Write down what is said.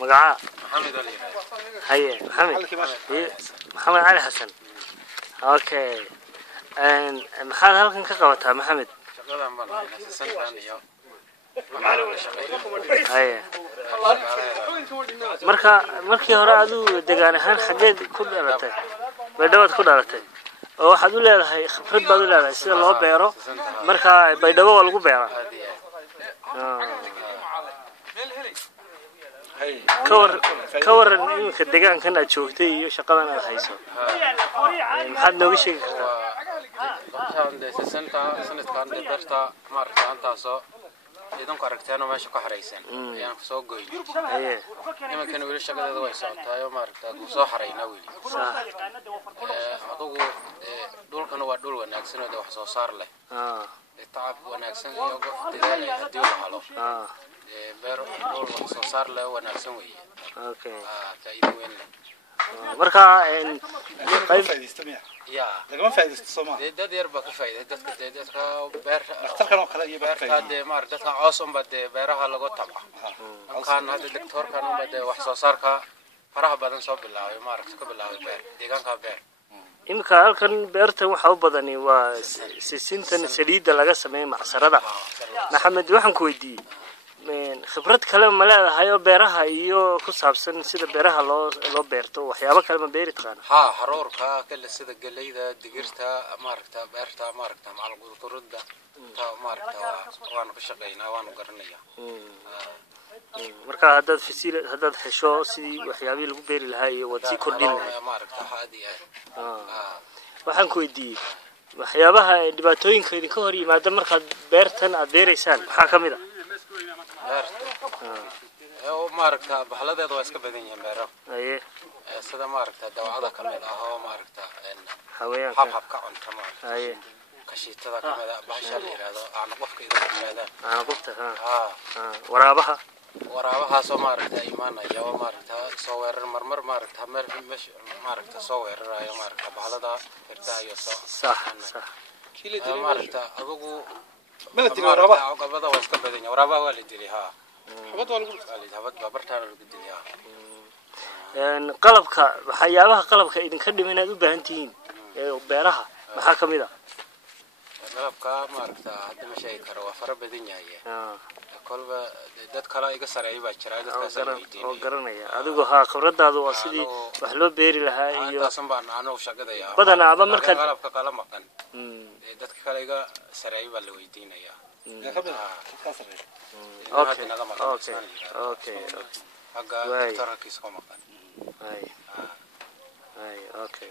مقعة محمد علي هيا محمد علي حسن اوكي maxaad halkan ka qabataa maxamed shaqadan baan asasantaan iyo haya markii hore aad deegaan ahaan xageed ku dhalatay baydhabo ku dhalatay oo waxaad u leedahay khibrad baad u leedahay sida loo beero marka baydhabo waa lagu beeraa كور كدجان كنا شوفتي وشقنا الحيسو حد نوشي كان سنة كان درتا مرة أنت أصلا إذا كاركترنا ما شو كحريسين يعني سوق جوي لما كانوا يقولوا شغلة ذوي صوت هاي مرة كوسو حرينا ويلي أدوغو دول كانوا ودول وناكسين ودو حصو صار له التعب وناكسين يوقف تدالي هديو لحلو بيرو دول حصو صار له وناكسين ويا اوكي كايدو وين marka يا لكن فايدة الصومال ده يربى كفايدة ده بير تركنا وكلا يبقى هذا ما رد عاصم بده بيرها لقط طبعا كان هذا الدكتور كانوا بده وحصو صار كا فرح بدن صوب الله ما رد قبل الله بير ديكان كبير imka halkan beerta waxa u badani waa sisintan saliida laga sameeyo macsarada maxamed waxaan ku weydiiyay khibrad kale ma leedahay oo beeraha iyo ku saabsan sida beeraha loo beerto waxyaabo kale ma beeri taqaan haroorka kala sida galeyda digirta maaragta beerta maaragta macal qudurada ta maaragta waan ka shaqeynaa waan garanaya marka haddaad hesho sidii waxyaabihii lagu beeri lahaa iyo wad sii kordhin lahaa maaragta haadi waxaan ku weydiiyay waxyaabaha dhibaatooyinka idinka hor yimaada markaad beertan aad beereysaan maxaa ka mid ah maaragta baxladeedu waa iska badan yihiin beero aye sida maaragta dawacada kamid ah oo maaragta hawayanka habka cunta maaragta aye kashiitada kamid ah bahasha la yiraahdo aan qofka idin yiraahdaa aan qofta waraabaha waraabahaasoo maaragta imaanaya oo maaragta soo weerar marmar maaragta maaragta soo weerarayo maaragta baxlada firtaa iyo soo صح maaragta adugu بلدي waraabaha gabadha waa iska badan yahay waraabaha waa la dilay habad babartaan lagu dilay qalabka waxyaabaha qalabka idinka dhiman inaad u baahan tihiin beeraha maxaa ka mid ah qalabka maaragta hadda ma sheegi karo waa fara badan yahay kolba dad kale iga sareeyay baa jira dadkaas oo garanaya adigu khibradaadu waa sidii wax loo beeri lahaa iyo taasan baan anagu shaqadaya badanaaba marka qalabka kala maqan dadka kale iga sareeyay baa la weydiinaya okay haga doctor kiis ka maqan ay okay